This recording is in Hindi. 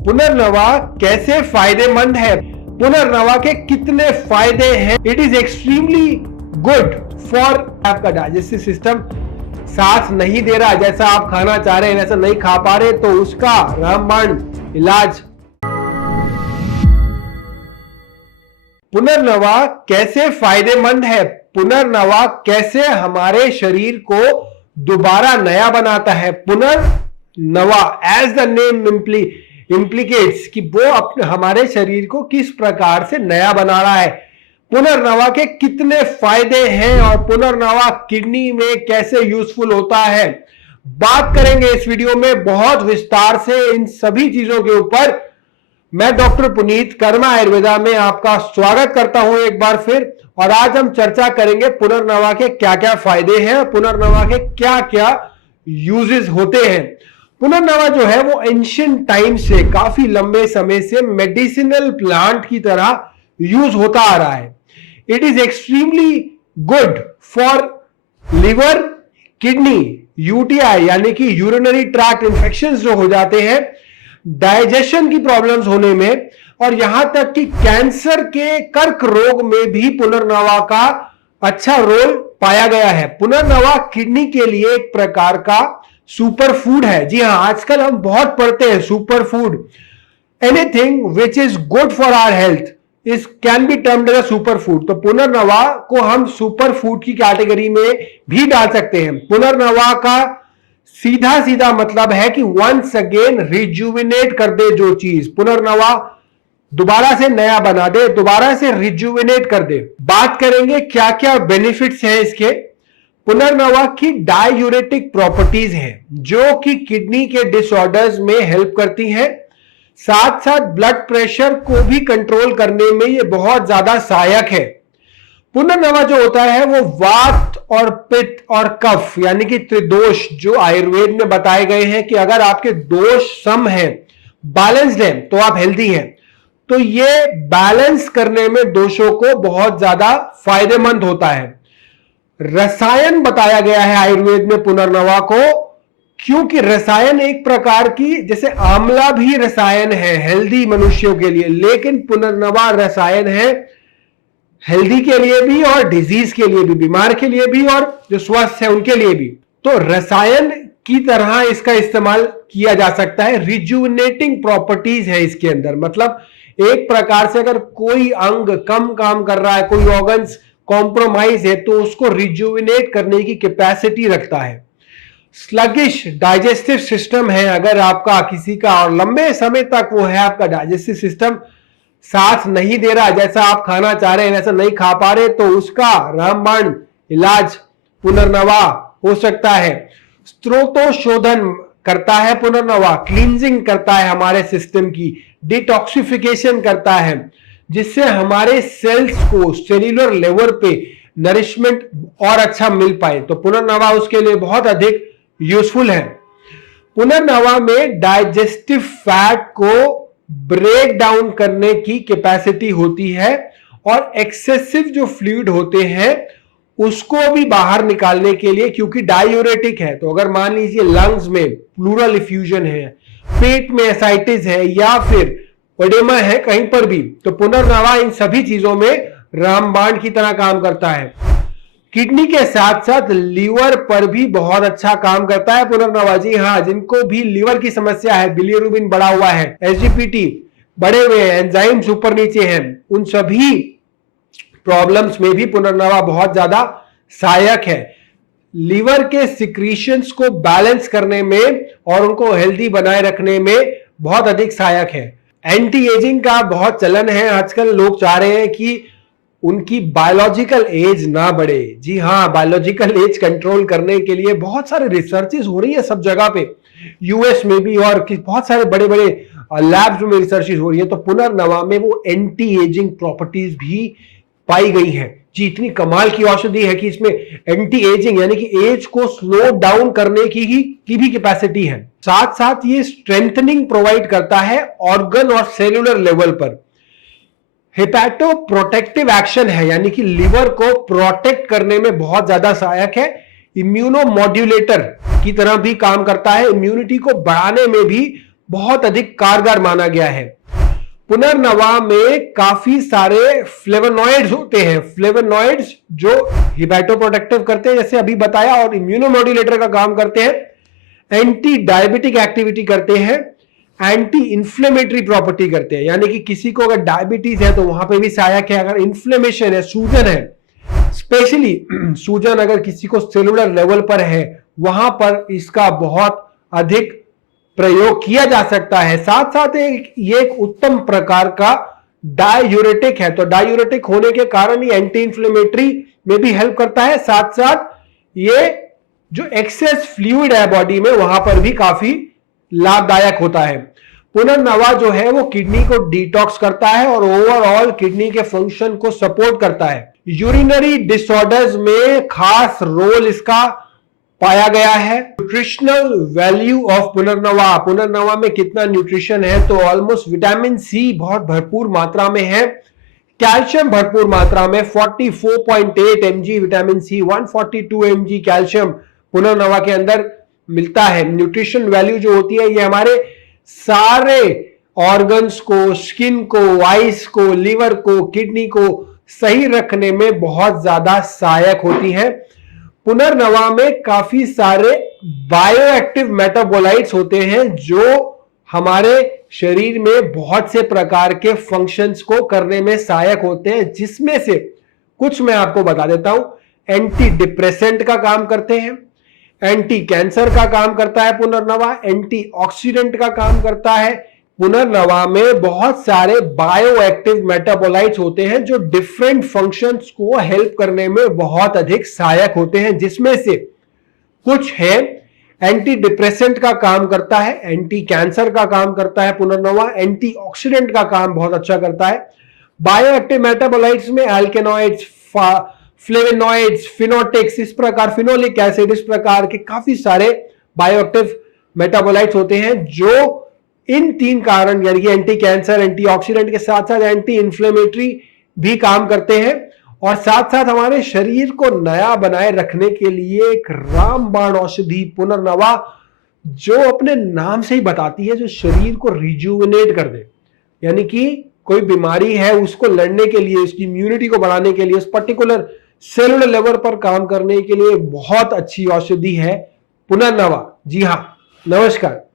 पुनर्नवा कैसे फायदेमंद है? पुनर्नवा के कितने फायदे हैं? It is extremely good for आपका डाइजेस्टिव सिस्टम साथ नहीं दे रहा, जैसा आप खाना चाह रहे हैं वैसा नहीं खा पा रहे, तो उसका रामबाण इलाज। पुनर्नवा कैसे फायदेमंद है? पुनर्नवा कैसे हमारे शरीर को दोबारा नया बनाता है? पुनर्नवा एज द नेम इंप्लीकेट्स कि वो अपने हमारे शरीर को किस प्रकार से नया बना रहा है। पुनर्नवा के कितने फायदे हैं और पुनर्नवा किडनी में कैसे यूजफुल होता है, बात करेंगे इस वीडियो में बहुत विस्तार से इन सभी चीजों के ऊपर। मैं डॉक्टर पुनीत कर्मा आयुर्वेदा में आपका स्वागत करता हूं एक बार फिर, और आज हम चर्चा करेंगे पुनर्नवा के क्या क्या फायदे हैं, पुनर्नवा के क्या क्या यूजेस होते हैं। पुनर्नवा जो है वो एंशिएंट टाइम से काफी लंबे समय से मेडिसिनल प्लांट की तरह यूज होता आ रहा है। It is extremely good for liver, kidney, UTI यानी कि यूरिनरी ट्रैक्ट इंफेक्शंस जो हो जाते हैं, डाइजेशन की प्रॉब्लम्स होने में, और यहां तक कि कैंसर के कर्क रोग में भी पुनर्नवा का अच्छा रोल पाया गया है। पुनर्नवा किडनी के लिए एक प्रकार का सुपर फूड है। जी हां, आजकल हम बहुत पढ़ते हैं super food, anything which is good for our health is can be termed as a super food. तो पुनर्नवा को हम सुपर फूड की कैटेगरी में भी डाल सकते हैं। पुनर्नवा का सीधा सीधा मतलब है कि वंस अगेन रिजुविनेट कर दे जो चीज, पुनर्नवा दोबारा से नया बना दे, दोबारा से रिजुविनेट कर दे। बात करेंगे क्या क्या बेनिफिट्स हैं इसके। पुनर्नवा की डायूरेटिक प्रॉपर्टीज हैं जो कि किडनी के डिसऑर्डर्स में हेल्प करती हैं, साथ साथ ब्लड प्रेशर को भी कंट्रोल करने में ये बहुत ज्यादा सहायक है। पुनर्नवा जो होता है वो वात और पित्त और कफ यानी कि त्रिदोष जो आयुर्वेद में बताए गए हैं कि अगर आपके दोष सम हैं, बैलेंस्ड हैं, तो आप हेल्दी हैं। तो ये बैलेंस करने में दोषों को बहुत ज्यादा फायदेमंद होता है। रसायन बताया गया है आयुर्वेद में पुनर्नवा को, क्योंकि रसायन एक प्रकार की, जैसे आंवला भी रसायन है हेल्दी मनुष्यों के लिए, लेकिन पुनर्नवा रसायन है हेल्दी के लिए भी और डिजीज के लिए भी, बीमार के लिए भी और जो स्वस्थ है उनके लिए भी। तो रसायन की तरह इसका इस्तेमाल किया जा सकता है। रिजुविनेटिंग प्रॉपर्टीज है इसके अंदर, मतलब एक प्रकार से अगर कोई अंग कम काम कर रहा है, कोई ऑर्गन्स कॉम्प्रोमाइज है, तो उसको रिजुविनेट करने की कैपेसिटी रखता है। स्लगिश डाइजेस्टिव सिस्टम है अगर आपका किसी का, और लंबे समय तक वो है आपका डाइजेस्टिव सिस्टम साथ नहीं दे रहा, जैसा आप खाना चाह रहे हैं वैसा नहीं खा पा रहे, तो उसका रामबाण इलाज पुनर्नवा हो सकता है। स्त्रोतोशोधन करता है पुनर्नवा, क्लींजिंग करता है हमारे सिस्टम की, डिटॉक्सिफिकेशन करता है, जिससे हमारे सेल्स को सेल्यूलर लेवल पे नरिशमेंट और अच्छा मिल पाए। तो पुनर्नवा उसके लिए बहुत अधिक यूजफुल है। पुनर्नवा में डाइजेस्टिव फैट को ब्रेक डाउन करने की कैपेसिटी होती है, और एक्सेसिव जो फ्लूइड होते हैं उसको भी बाहर निकालने के लिए, क्योंकि डायूरेटिक है। तो अगर मान लीजिए लंग्स में प्लूरल इफ्यूजन है, पेट में एसाइटिस है, या फिर ओडेमा है कहीं पर भी, तो पुनर्नवा इन सभी चीजों में रामबाण की तरह काम करता है। किडनी के साथ साथ लीवर पर भी बहुत अच्छा काम करता है पुनर्नवा। जी हाँ, जिनको भी लीवर की समस्या है, बिलिरुबिन बढ़ा हुआ है, एसजीपीटी बढ़े हुए हैं, एंजाइम्स ऊपर नीचे हैं, उन सभी प्रॉब्लम्स में भी पुनर्नवा बहुत ज्यादा सहायक है। लीवर के सिक्रीशंस को बैलेंस करने में और उनको हेल्दी बनाए रखने में बहुत अधिक सहायक है। एंटी एजिंग का बहुत चलन है आजकल, लोग चाह रहे हैं कि उनकी बायोलॉजिकल एज ना बढ़े। जी हाँ, बायोलॉजिकल एज कंट्रोल करने के लिए बहुत सारे रिसर्चेस हो रही है सब जगह पे, यूएस में भी और बहुत सारे बड़े बड़े लैब्स में रिसर्चेस हो रही है। तो पुनर्नवा में वो एंटी एजिंग प्रॉपर्टीज भी पाई गई है। जी, इतनी कमाल की औषधि है कि इसमें एंटी एजिंग यानी कि एज को स्लो डाउन करने की भी कैपेसिटी है। साथ साथ ये स्ट्रेंथनिंग प्रोवाइड करता है ऑर्गन और सेल्यूलर लेवल पर। हेपेटो प्रोटेक्टिव एक्शन है, यानी कि लिवर को प्रोटेक्ट करने में बहुत ज्यादा सहायक है। इम्यूनो मॉड्यूलेटर की तरह भी काम करता है, इम्यूनिटी को बढ़ाने में भी बहुत अधिक कारगर माना गया है। पुनर्नवा में काफी सारे फ्लेवोनॉइड्स होते हैं, फ्लेवोनॉइड्स जो हिपैटोप्रोटेक्टिव करते हैं जैसे अभी बताया, और इम्यूनोमॉड्यूलेटर का काम करते हैं, एंटी डायबिटिक एक्टिविटी करते हैं, एंटी इंफ्लेमेटरी प्रॉपर्टी करते हैं, यानी कि किसी को अगर डायबिटीज है तो वहां पे भी सहायक है। अगर इन्फ्लेमेशन है, सूजन है, स्पेशली सूजन अगर किसी को सेलुलर लेवल पर है, वहां पर इसका बहुत अधिक प्रयोग किया जा सकता है। साथ साथ ये एक उत्तम प्रकार का डायूरेटिक है, तो डायूरेटिक होने के कारण ये एंटी इंफ्लेमेटरी में भी हेल्प करता है। साथ साथ ये जो एक्सेस फ्लूइड है बॉडी में, वहां पर भी काफी लाभदायक होता है। पुनर्नवा जो है वो किडनी को डिटॉक्स करता है और ओवरऑल किडनी के फंक्शन को सपोर्ट करता है। यूरिनरी डिसऑर्डर्स में खास रोल इसका पाया गया है। न्यूट्रिशनल वैल्यू ऑफ पुनर्नवा, पुनर्नवा में कितना न्यूट्रिशन है, तो ऑलमोस्ट विटामिन सी बहुत भरपूर मात्रा में है, कैल्शियम भरपूर मात्रा में 44.8 mg vitamin C, 142 mg calcium पुनर्नवा के अंदर मिलता है। न्यूट्रिशन वैल्यू जो होती है ये हमारे सारे ऑर्गन्स को, स्किन को, आइस को, लीवर को, किडनी को सही रखने में बहुत ज्यादा सहायक होती है। पुनर्नवा में काफी सारे बायोएक्टिव मेटाबोलाइट्स होते हैं जो हमारे शरीर में बहुत से प्रकार के फंक्शंस को करने में सहायक होते हैं, जिसमें से कुछ मैं आपको बता देता हूं। एंटी डिप्रेसेंट का काम करते हैं, एंटी कैंसर का काम करता है पुनर्नवा, एंटी ऑक्सीडेंट का काम करता है। पुनर्नवा में बहुत सारे बायोएक्टिव मेटाबोलाइट्स होते हैं जो डिफरेंट फंक्शंस को हेल्प करने में बहुत अधिक सहायक होते हैं, जिसमें से कुछ है एंटी डिप्रेसेंट का काम करता है, एंटी कैंसर का काम करता है पुनर्नवा, एंटी ऑक्सीडेंट का काम बहुत अच्छा करता है। बायोएक्टिव मेटाबोलाइट्स में एल्केनॉइड्स, फ्लेवोनॉइड्स, फिनोटिक्स, इस प्रकार फिनोलिक एसिड, इस प्रकार के काफी सारे बायोएक्टिव मेटाबोलाइट्स होते हैं जो इन तीन कारण यानी कि एंटी कैंसर, एंटी ऑक्सीडेंट के साथ साथ एंटी इंफ्लेमेटरी भी काम करते हैं, और साथ साथ हमारे शरीर को नया बनाए रखने के लिए एक रामबाण औषधि पुनर्नवा, जो अपने नाम से ही बताती है, जो शरीर को रिजुविनेट कर दे, यानी कि कोई बीमारी है उसको लड़ने के लिए, उसकी इम्यूनिटी को बढ़ाने के लिए, उस पर्टिकुलर सेलुलर लेवल पर काम करने के लिए बहुत अच्छी औषधि है पुनर्नवा। जी हाँ, नमस्कार।